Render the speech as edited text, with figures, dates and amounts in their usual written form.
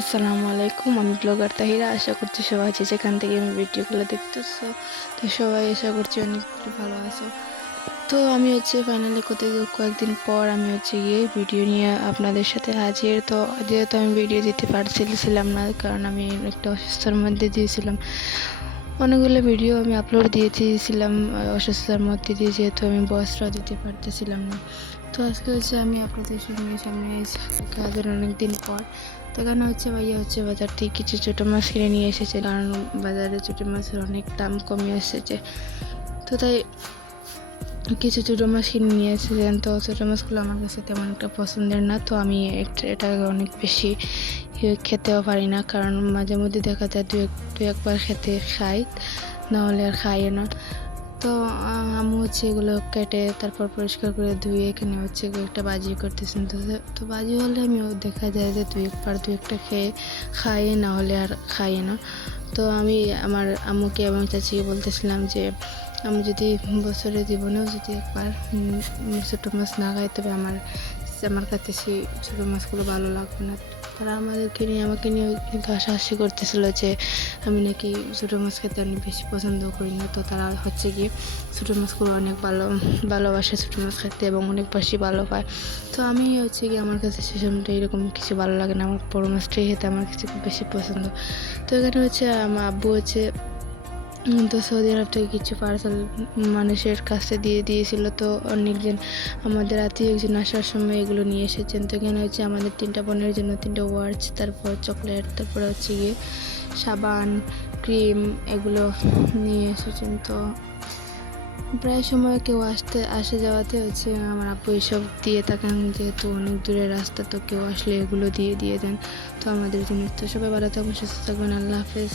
আসসালামু আলাইকুম, আমি ব্লগার তাহিরা। আশা করছি সবাই যে যেখান থেকে আমি ভিডিওগুলো দেখতেছো, তো সবাই আশা করছি অনেক ভালো আছো। তো আমি ফাইনালি কয়েকদিন পর আমি গিয়ে ভিডিও নিয়ে আপনাদের সাথে হাজির। তো যেহেতু আমি ভিডিও দিতে পারছিলাম না, কারণ আমি একটা অসুস্থতার মধ্যে দিয়েছিলাম। অনেকগুলো ভিডিও আমি আপলোড দিয়েছিলাম অসুস্থতার মধ্যে দিয়ে, যেহেতু আমি বয়সটাও দিতে পারতেছিলাম না। তো আজকে আমি আপনাদের সামনে হাজার অনেকদিন পর। তো এখানে ভাইয়া বাজার থেকে কিছু ছোটো মাছ কিনে নিয়ে এসেছে, কারণ বাজারে ছোটো মাছের অনেক দাম কমে এসেছে। তো তাই কিছু ছোটো মাছ কিনে নিয়ে এসেছেন। তো ছোটো মাছগুলো আমার কাছে তেমন একটা পছন্দের না, তো আমি এটা অনেক বেশি খেতেও পারি না, কারণ মাঝে মধ্যে দেখা যায় দু একবার খেতে খাই, নাহলে আর খাই না। তো আম্মু এগুলো কেটে তারপর পরিষ্কার করে ধুয়ে এখানে একটা বাজি করতেছেন। তো বাজি হলে আমিও দেখা যায় যে দু একটা খেয়ে খাই, না হলে আর খাই না। তো আমি আমার আম্মুকে এবং চাচিকে বলতেছিলাম যে আমি যদি বছরে জীবনেও যদি একবার ছোটো মাছ না খাই, তবে আমার কাছে সেই ছোটো মাছগুলো ভালো লাগবে না। তারা আমাকে নিয়ে হাসাহাসি করতেছিল যে আমি নাকি ছোটো মাছ খেতে অনেক বেশি পছন্দ করি না। তো তারা গিয়ে ছোটো মাছগুলো অনেক ভালোবাসে ছোটো মাছ খেতে, এবং অনেক বেশি ভালো পায়। তো আমি গিয়ে আমার কাছে সে সময়টা এরকম কিছু ভালো লাগে না, আমার বড়ো মাছটাই খেতে আমার কাছে খুব বেশি পছন্দ। তো এখানে আমার আব্বু তো সৌদি আরব থেকে কিছু পার্সেল মানুষের কাছে দিয়েছিল। তো অনেকজন আমাদের আত্মীয় একজন আসার সময় এগুলো নিয়ে এসেছেন। তো এখানে আমাদের 3টা বোনের জন্য 3টা ওয়াচ, তারপর চকলেট, তারপর গিয়ে সাবান, ক্রিম, এগুলো নিয়ে এসেছেন। তো প্রায় সময় কেউ আসে যাওয়াতে আমার আব্বু এসব দিয়ে থাকেন, যেহেতু অনেক দূরের রাস্তা, তো কেউ আসলে এগুলো দিয়ে দেন। তো আমাদের জন্য। তো সবাই ভালো থাকবেন, সুস্থ থাকবেন, আল্লাহ হাফেজ।